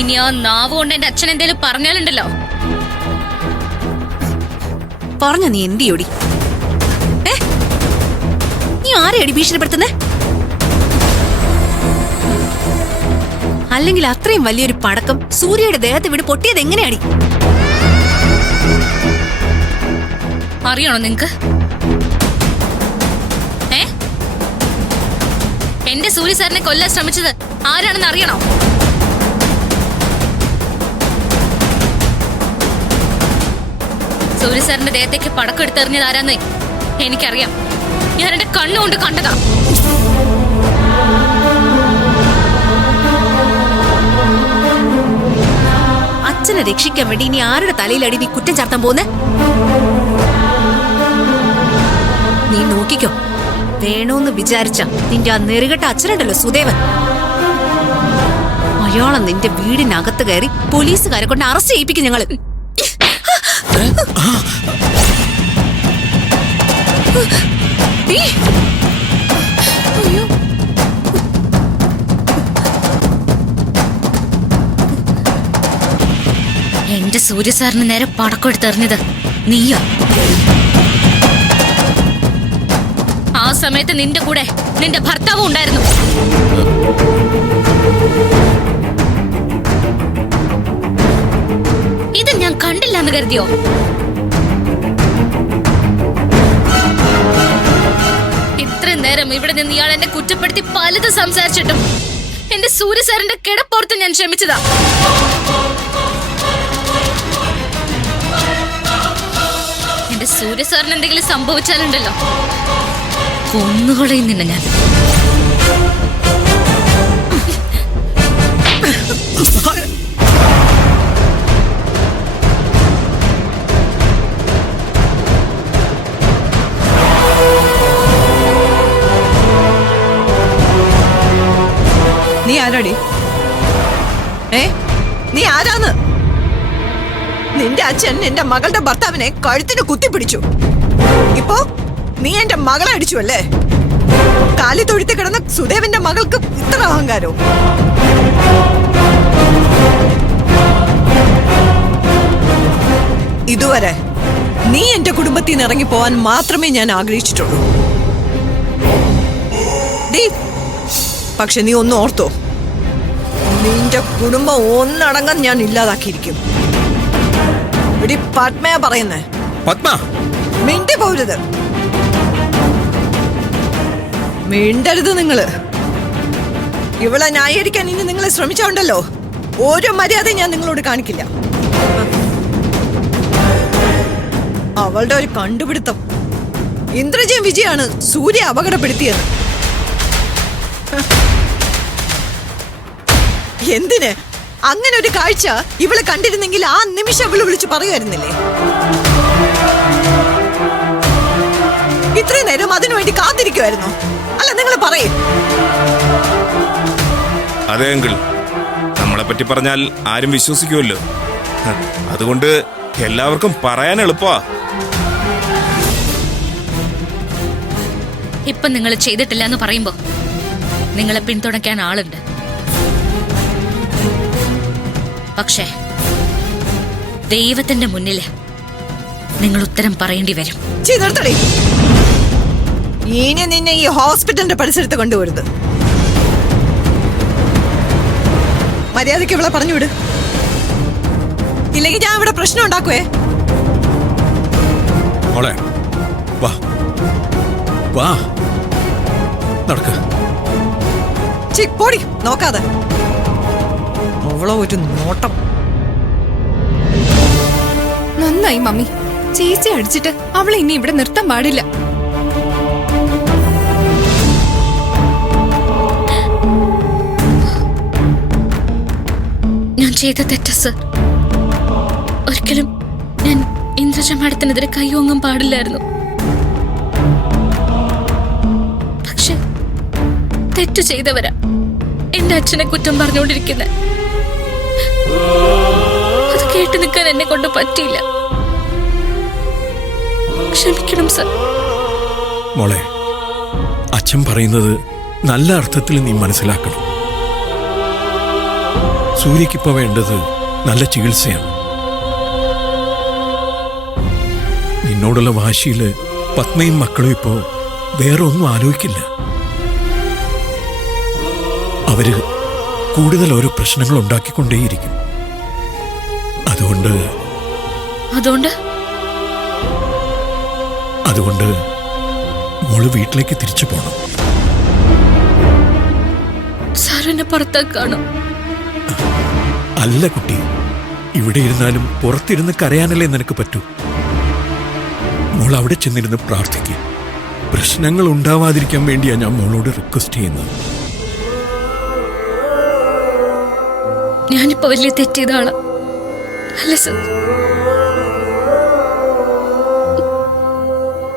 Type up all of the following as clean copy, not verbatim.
ഇനി ആ നാവ് കൊണ്ട് എന്റെ അച്ഛൻ എന്തേലും പറഞ്ഞാലുണ്ടല്ലോ. പറഞ്ഞ നീ എന്തിയോടി? നീ ആരെയടി ഭീഷണിപ്പെടുത്തുന്നേ? അല്ലെങ്കിൽ അത്രയും വലിയൊരു പടക്കം സൂര്യയുടെ ദേഹത്ത് വീട് പൊട്ടിയത് എങ്ങനെയാടി? അറിയണോ നിങ്ങക്ക്? എന്റെ സൂര്യ സാറിനെ കൊല്ലാൻ ശ്രമിച്ചത് ആരാണെന്ന് അറിയണോ? സൂര്യ സാറിന്റെ ദേഹത്തേക്ക് പടക്കം എടുത്തെറിഞ്ഞത് ആരാന്ന് എനിക്കറിയാം. ഞാൻ എന്റെ കണ്ണുകൊണ്ട് കണ്ടതാ. അച്ഛനെ രക്ഷിക്കാൻ വേണ്ടി ഇനി ആരുടെ തലയിലടി നീ കുറ്റം ചാർത്താൻ പോന്നെ? നീ നോക്കിക്കോ, വേണോന്ന് വിചാരിച്ച നിന്റെ ആ നെറുകെട്ട അച്ഛനുണ്ടല്ലോ സുദേവൻ, അയാളെ നിന്റെ വീടിനകത്ത് കയറി പോലീസുകാരെ കൊണ്ട് അറസ്റ്റ് ചെയ്യിപ്പിക്കും ഞങ്ങള്. എന്റെ സൂര്യ സാറിന് നേരെ പടക്കം എടുത്തെറിഞ്ഞത് നീയോ? ആ സമയത്ത് നിന്റെ കൂടെ നിന്റെ ഭർത്താവ് ഉണ്ടായിരുന്നു. ഇത് ഞാൻ കണ്ടില്ല എന്ന് കരുതിയോ? ഇത്രയും നേരം ഇവിടെ നിന്ന് ഇയാൾ എന്നെ കുറ്റപ്പെടുത്തി പലതും സംസാരിച്ചിട്ടും എന്റെ സൂര്യ സാറിന്റെ കിടപ്പുറത്ത് ഞാൻ ക്ഷമിച്ചതാ. എന്റെ സൂര്യ സാറിന് എന്തെങ്കിലും സംഭവിച്ചാലുണ്ടല്ലോ, കൊന്നുകളയുന്നില്ല ഞാൻ. നീ ആരാടി? നീ ആരാന്ന്? നിന്റെ അച്ഛൻ എന്റെ മകളുടെ ഭർത്താവിനെ കഴുത്തിന് കുത്തിപ്പിടിച്ചു. ഇപ്പോ നീ എന്റെ മകളെ അടിച്ചു അല്ലേ? കാലി തൊഴുത്ത് കിടന്ന സുദേവന്റെ മകൾക്ക് ഇത്ര അഹങ്കാരോ? ഇതുവരെ നീ എന്റെ കുടുംബത്തിൽ നിന്ന് ഇറങ്ങി പോവാൻ മാത്രമേ ഞാൻ ആഗ്രഹിച്ചിട്ടുള്ളൂ. പക്ഷെ നീ ഒന്ന് ഓർത്തോ, നിന്റെ കുടുംബം ഒന്നടങ്കം ഞാൻ ഇല്ലാതാക്കിയിരിക്കും. ഇവിടെ പത്മയാ പറയുന്നേ. പത്മ മിണ്ടി പോരുത്, മിണ്ടരുത് നിങ്ങള്. ഇവളെ ന്യായീകരിക്കാൻ ഇനി നിങ്ങൾ ശ്രമിച്ചോണ്ടല്ലോ, ഓരോ മര്യാദ ഞാൻ നിങ്ങളോട് കാണിക്കില്ല. അവളുടെ ഒരു കണ്ടുപിടുത്തം, ഇന്ദ്രജയം വിജയാണ് സൂര്യ അപകടപ്പെടുത്തിയത്. എന്തിന്? അങ്ങനെ ഒരു കാഴ്ച ഇവള് കണ്ടിരുന്നെങ്കിൽ ആ നിമിഷം ഇവള് വിളിച്ചു പറയുമായിരുന്നില്ലേ? ഇത്രയും നേരം അതിനുവേണ്ടി കാത്തിരിക്കുമായിരുന്നോ? അല്ല, നിങ്ങൾ പറയും. അതെ അങ്കിൾ, നമ്മളെ പറ്റി പറഞ്ഞാൽ ആരും വിശ്വസിക്കുമല്ലോ. അതുകൊണ്ട് എല്ലാവർക്കും പറയാൻ എളുപ്പമാ. ഇപ്പൊ നിങ്ങൾ ചെയ്തിട്ടില്ല എന്ന് പറയുമ്പോ നിങ്ങളെ പിന്തുണയ്ക്കാൻ ആളുണ്ട്. പക്ഷേ ദൈവത്തിന്റെ മുന്നില് നിങ്ങൾ ഉത്തരം പറയേണ്ടി വരും. ഇനി നിന്നെ ഈ ഹോസ്പിറ്റലിന്റെ പരിസരത്ത് കൊണ്ടുവരുത്. മര്യാദയ്ക്ക് ഇവിടെ പറഞ്ഞുവിട്, ഇല്ലെങ്കിൽ ഞാൻ ഇവിടെ പ്രശ്നം ഉണ്ടാക്കുവേ. വാ നടക്ക. പോടി, നോക്കാതെ. അവളോ ഒരു നോട്ടം. നന്നായി മമ്മി, ചേച്ചി അടിച്ചിട്ട് അവളെ ഇനി ഇവിടെ നിർത്താൻ പാടില്ല. ഞാൻ ചെയ്ത തെറ്റ സർ. ഒരിക്കലും ഞാൻ ഇന്ദ്രജ മാഡത്തിനെതിരെ കൈയോങ്ങാൻ പാടില്ലായിരുന്നു. പക്ഷെ തെറ്റ് ചെയ്തവരാ എന്റെ അച്ഛനെ കുറ്റം പറഞ്ഞുകൊണ്ടിരിക്കുന്നത്. അത് കേട്ട് നിൽക്കാൻ എന്നെ കൊണ്ട് പറ്റിയില്ല. ക്ഷമിക്കണം സർ. മോളെ, അച്ഛൻ പറയുന്നത് നല്ല അർത്ഥത്തിൽ നീ മനസ്സിലാക്കണം. സൂര്യക്കിപ്പോ വേണ്ടത് നല്ല ചികിത്സയാണ്. നിന്നോടുള്ള വാശിയില് പത്മയും മക്കളും ഇപ്പോ വേറെ ഒന്നും ആലോചിക്കില്ല. അവര് കൂടുതൽ ഓരോ പ്രശ്നങ്ങൾ ഉണ്ടാക്കിക്കൊണ്ടേയിരിക്കും. അതുകൊണ്ട് മോള് വീട്ടിലേക്ക് തിരിച്ചു പോണം. സാർ എന്നെ പുറത്താക്കാണോ? അല്ല കുട്ടി, ഇവിടെ ഇരുന്നാലും പുറത്തിരുന്ന് കരയാനല്ലേ നിനക്ക് പറ്റൂ. മോൾ അവിടെ ചെന്നിരുന്ന് പ്രാർത്ഥിക്കുക. പ്രശ്നങ്ങൾ ഉണ്ടാവാതിരിക്കാൻ വേണ്ടിയാ ഞാൻ മോളോട് റിക്വസ്റ്റ് ചെയ്യുന്നത്. ഞാനിപ്പോ വലിയ തെറ്റ് ചെയ്ത ആളാ അല്ലേ സാർ?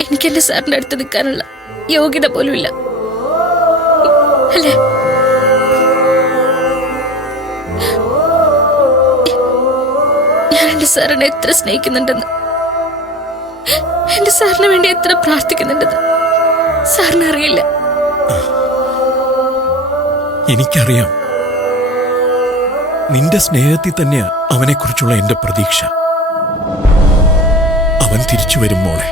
എനിക്ക് എന്റെ സാറിന്റെ അടുത്ത് നിൽക്കാനുള്ള യോഗ്യത പോലും ഇല്ല അല്ലേ? ഞാൻ എന്റെ സാറിനെ എത്ര സ്നേഹിക്കുന്നുണ്ടെന്ന്, എന്റെ സാറിന് വേണ്ടി എത്ര പ്രാർത്ഥിക്കുന്നുണ്ടെന്ന് സാറിന് അറിയില്ല. എനിക്കറിയാം. നിന്റെ സ്നേഹത്തിൽ തന്നെയാ അവനെക്കുറിച്ചുള്ള എന്റെ പ്രതീക്ഷ. അവൻ തിരിച്ചു വരും മോളെ.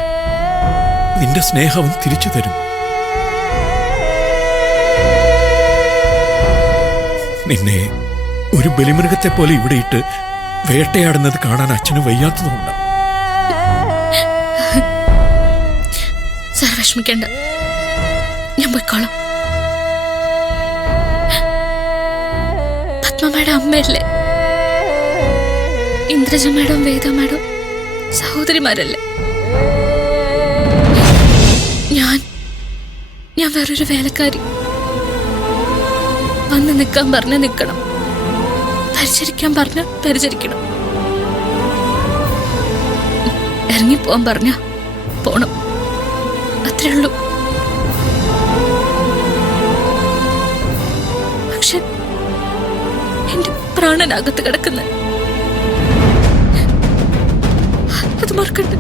നിന്റെ സ്നേഹം അവൻ തിരിച്ചു തരും. നിന്നെ ഒരു ബലിമൃഗത്തെ പോലെ ഇവിടെ ഇട്ട് വേട്ടയാടുന്നത് കാണാൻ അച്ഛന് വയ്യാത്തതുകൊണ്ട്. സാർ വിഷമിക്കണ്ട, ഞാൻ പോയിക്കോളാം. പത്മമ്മയുടെ അമ്മയല്ലേ? ഇന്ദ്രജ മാഡം, വേദ മാഡം സഹോദരിമാരല്ലേ? ഞാൻ വേറൊരു വേലക്കാരി. വന്ന് നിൽക്കാൻ പറഞ്ഞ നിൽക്കണം, പരിചരിക്കാൻ പറഞ്ഞ പരിചരിക്കണം, ഇറങ്ങിപ്പോവാൻ പറഞ്ഞ പോണം. അത്രേ ഉള്ളൂ. പക്ഷെ എന്റെ പ്രാണനകത്ത് കിടക്കുന്ന അത് മറക്കണ്ട.